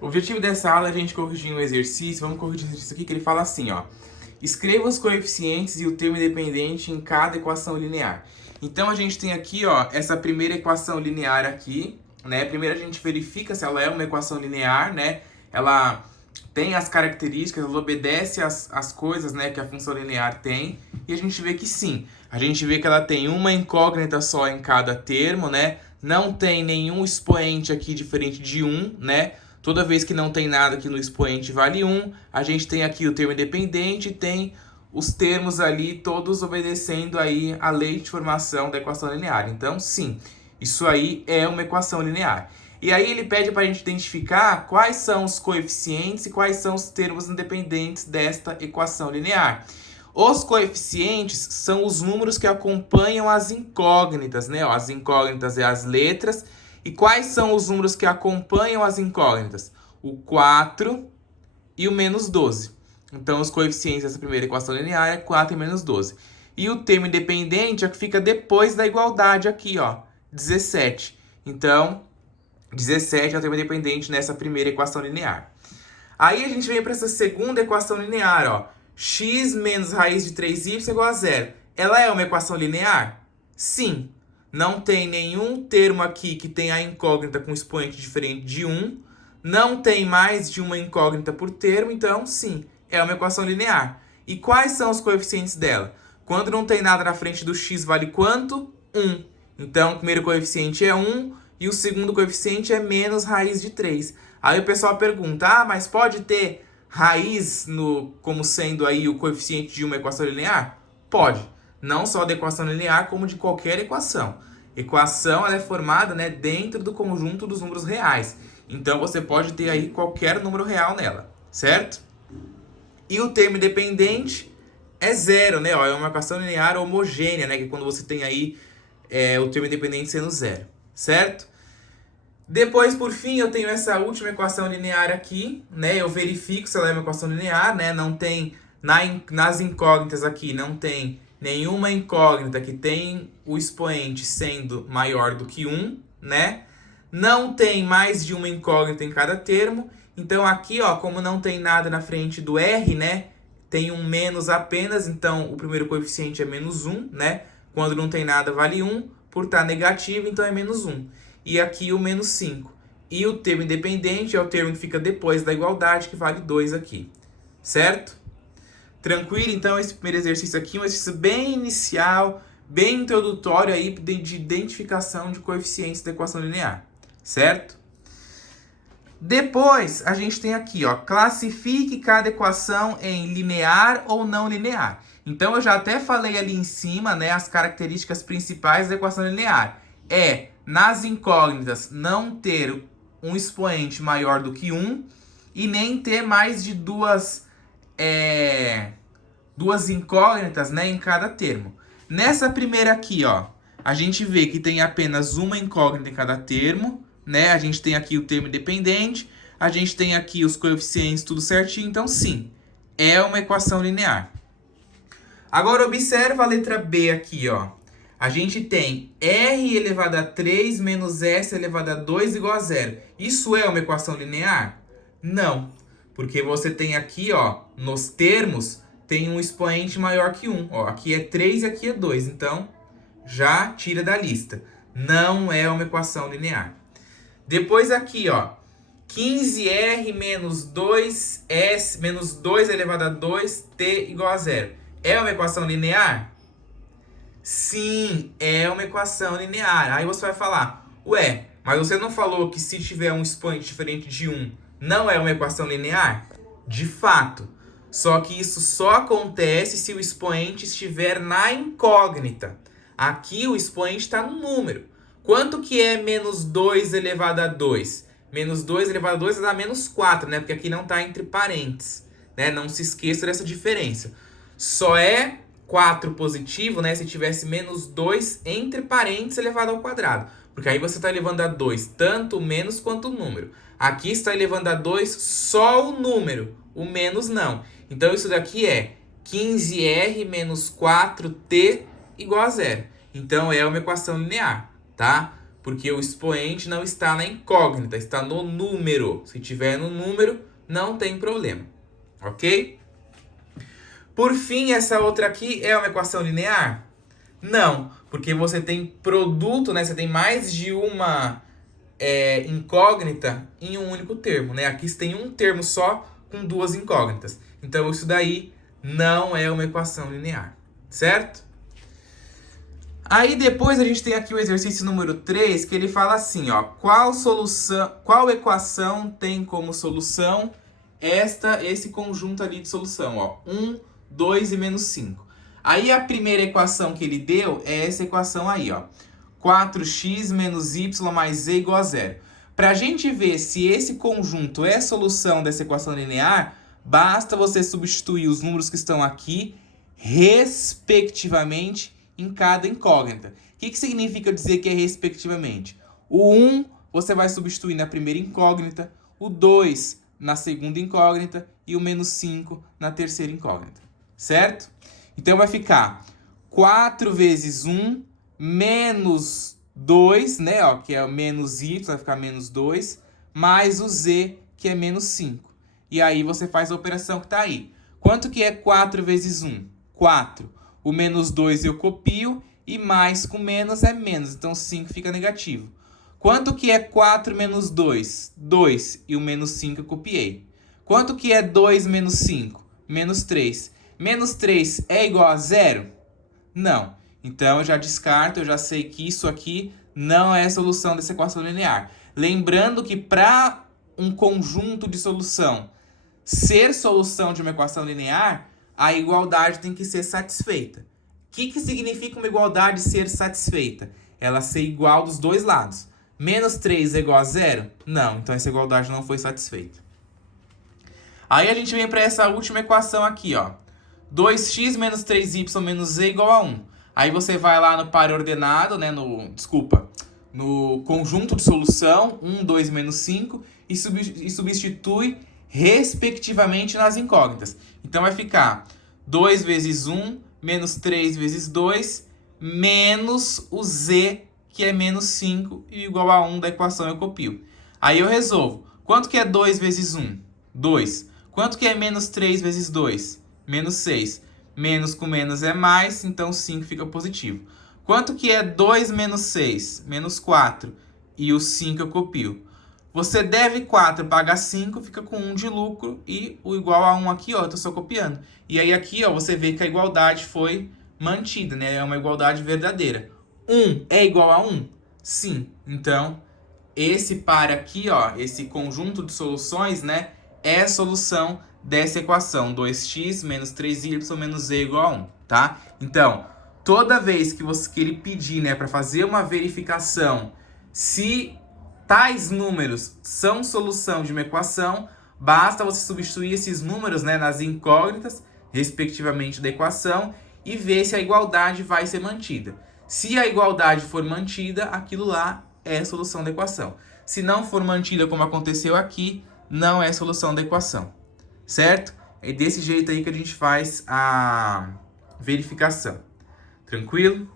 O objetivo dessa aula é a gente corrigir um exercício. Vamos corrigir esse exercício aqui que ele fala assim, ó. Escreva os coeficientes e o termo independente em cada equação linear. Então, a gente tem aqui, ó, essa primeira equação linear aqui, né? Primeiro a gente verifica se ela é uma equação linear, né? Ela tem as características, ela obedece as coisas, né, que a função linear tem. E a gente vê que sim. A gente vê que ela tem uma incógnita só em cada termo, né? Não tem nenhum expoente aqui diferente de 1, né? Toda vez que não tem nada aqui no expoente vale 1. A gente tem aqui o termo independente e tem os termos ali todos obedecendo aí a lei de formação da equação linear. Então, sim, isso aí é uma equação linear. E aí ele pede para a gente identificar quais são os coeficientes e quais são os termos independentes desta equação linear. Os coeficientes são os números que acompanham as incógnitas, né? As incógnitas é as letras. E quais são os números que acompanham as incógnitas? O 4 e o menos 12. Então, os coeficientes dessa primeira equação linear é 4 e menos 12. E o termo independente é o que fica depois da igualdade aqui, ó, 17. Então, 17 é o termo independente nessa primeira equação linear. Aí a gente vem para essa segunda equação linear, ó. X menos raiz de 3y igual a zero. Ela é uma equação linear? Sim. Não tem nenhum termo aqui que tenha a incógnita com expoente diferente de 1. Não tem mais de uma incógnita por termo, então sim, é uma equação linear. E quais são os coeficientes dela? Quando não tem nada na frente do x, vale quanto? 1. Então, o primeiro coeficiente é 1 e o segundo coeficiente é menos raiz de 3. Aí o pessoal pergunta, mas pode ter raiz como sendo aí o coeficiente de uma equação linear? Pode. Não só da equação linear, como de qualquer equação. Equação ela é formada, né, dentro do conjunto dos números reais. Então, você pode ter aí qualquer número real nela, certo? E o termo independente é zero, né? É uma equação linear homogênea, né? Que é quando você tem aí o termo independente sendo zero, certo? Depois, por fim, eu tenho essa última equação linear aqui, né? Eu verifico se ela é uma equação linear, né? Não tem, nas incógnitas aqui, não tem nenhuma incógnita que tem o expoente sendo maior do que 1, né? Não tem mais de uma incógnita em cada termo. Então aqui, ó, como não tem nada na frente do R, né? Tem um menos apenas, então o primeiro coeficiente é menos 1, né? Quando não tem nada vale 1, por estar negativo, então é menos 1. E aqui o menos 5. E o termo independente é o termo que fica depois da igualdade, que vale 2 aqui. Certo? Tranquilo? Então, esse primeiro exercício aqui é um exercício bem inicial, bem introdutório aí de identificação de coeficientes da equação linear. Certo? Depois, a gente tem aqui, ó, classifique cada equação em linear ou não linear. Então, eu já até falei ali em cima, né, as características principais da equação linear. Nas incógnitas, não ter um expoente maior do que 1 e nem ter mais de duas incógnitas, né, em cada termo. Nessa primeira aqui, ó, a gente vê que tem apenas uma incógnita em cada termo, né? A gente tem aqui o termo independente, a gente tem aqui os coeficientes, tudo certinho, então sim, é uma equação linear. Agora observa a letra B aqui, ó. A gente tem R elevado a 3 menos S elevado a 2 igual a zero. Isso é uma equação linear? Não, porque você tem aqui, ó, nos termos, tem um expoente maior que 1. Ó, aqui é 3 e aqui é 2, então já tira da lista. Não é uma equação linear. Depois aqui, ó, 15R menos 2S menos 2 elevado a 2t igual a zero. É uma equação linear? Sim, é uma equação linear. Aí você vai falar, ué, mas você não falou que se tiver um expoente diferente de 1, não é uma equação linear? De fato. Só que isso só acontece se o expoente estiver na incógnita. Aqui o expoente está no número. Quanto que é menos 2 elevado a 2? Menos 2 elevado a 2 dá menos 4, né? Porque aqui não está entre parênteses, né? Não se esqueça dessa diferença. Só é 4 positivo, né? Se tivesse menos 2 entre parênteses elevado ao quadrado. Porque aí você está elevando a 2 tanto o menos quanto o número. Aqui está elevando a 2 só o número, o menos não. Então isso daqui é 15R menos 4t igual a zero. Então é uma equação linear, tá? Porque o expoente não está na incógnita, está no número. Se tiver no número, não tem problema. Ok? Por fim, essa outra aqui é uma equação linear? Não, porque você tem produto, né? Você tem mais de uma incógnita em um único termo, né? Aqui você tem um termo só com duas incógnitas. Então, isso daí não é uma equação linear, certo? Aí depois a gente tem aqui o exercício número 3, que ele fala assim, ó, qual equação tem como solução esse conjunto ali de solução, ó, 1, 2 e menos 5. Aí a primeira equação que ele deu é essa equação aí, ó, 4x menos y mais z igual a 0. Para a gente ver se esse conjunto é solução dessa equação linear, basta você substituir os números que estão aqui, respectivamente, em cada incógnita. O que significa dizer que é respectivamente? O 1 você vai substituir na primeira incógnita, o 2 na segunda incógnita e o menos 5 na terceira incógnita. Certo? Então vai ficar 4 vezes 1 menos 2, né, ó, que é menos y, vai ficar menos 2, mais o z, que é menos 5. E aí você faz a operação que está aí. Quanto que é 4 vezes 1? 4. O menos 2 eu copio e mais com menos é menos, então 5 fica negativo. Quanto que é 4 menos 2? 2. E o menos 5 eu copiei. Quanto que é 2 menos 5? Menos 3. Menos 3 é igual a 0? Não. Então eu já descarto, eu já sei que isso aqui não é a solução dessa equação linear. Lembrando que para um conjunto de solução ser solução de uma equação linear, a igualdade tem que ser satisfeita. O que significa uma igualdade ser satisfeita? Ela ser igual dos dois lados. Menos 3 é igual a 0? Não, então essa igualdade não foi satisfeita. Aí a gente vem para essa última equação aqui, ó. 2x menos 3y menos z igual a 1. Aí você vai lá no par ordenado, né, no conjunto de solução, 1, 2, menos 5, e substitui respectivamente nas incógnitas. Então vai ficar 2 vezes 1, menos 3 vezes 2, menos o z, que é menos 5, e igual a 1 da equação eu copio. Aí eu resolvo. Quanto que é 2 vezes 1? 2. Quanto que é menos 3 vezes 2? Menos 6. Menos com menos é mais, então 5 fica positivo. Quanto que é 2 menos 6? Menos 4. E o 5 eu copio. Você deve 4, paga 5, fica com 1 de lucro e o igual a 1 aqui, ó, eu tô só copiando. E aí aqui, ó, você vê que a igualdade foi mantida, né? É uma igualdade verdadeira. 1 é igual a 1? Sim. Então, esse par aqui, ó, esse conjunto de soluções, né, é a solução dessa equação, 2x menos 3y menos z igual a 1, tá? Então, toda vez que ele pedir, né, para fazer uma verificação se tais números são solução de uma equação, basta você substituir esses números, né, nas incógnitas, respectivamente, da equação, e ver se a igualdade vai ser mantida. Se a igualdade for mantida, aquilo lá é a solução da equação. Se não for mantida, como aconteceu aqui, não é a solução da equação. Certo? É desse jeito aí que a gente faz a verificação. Tranquilo?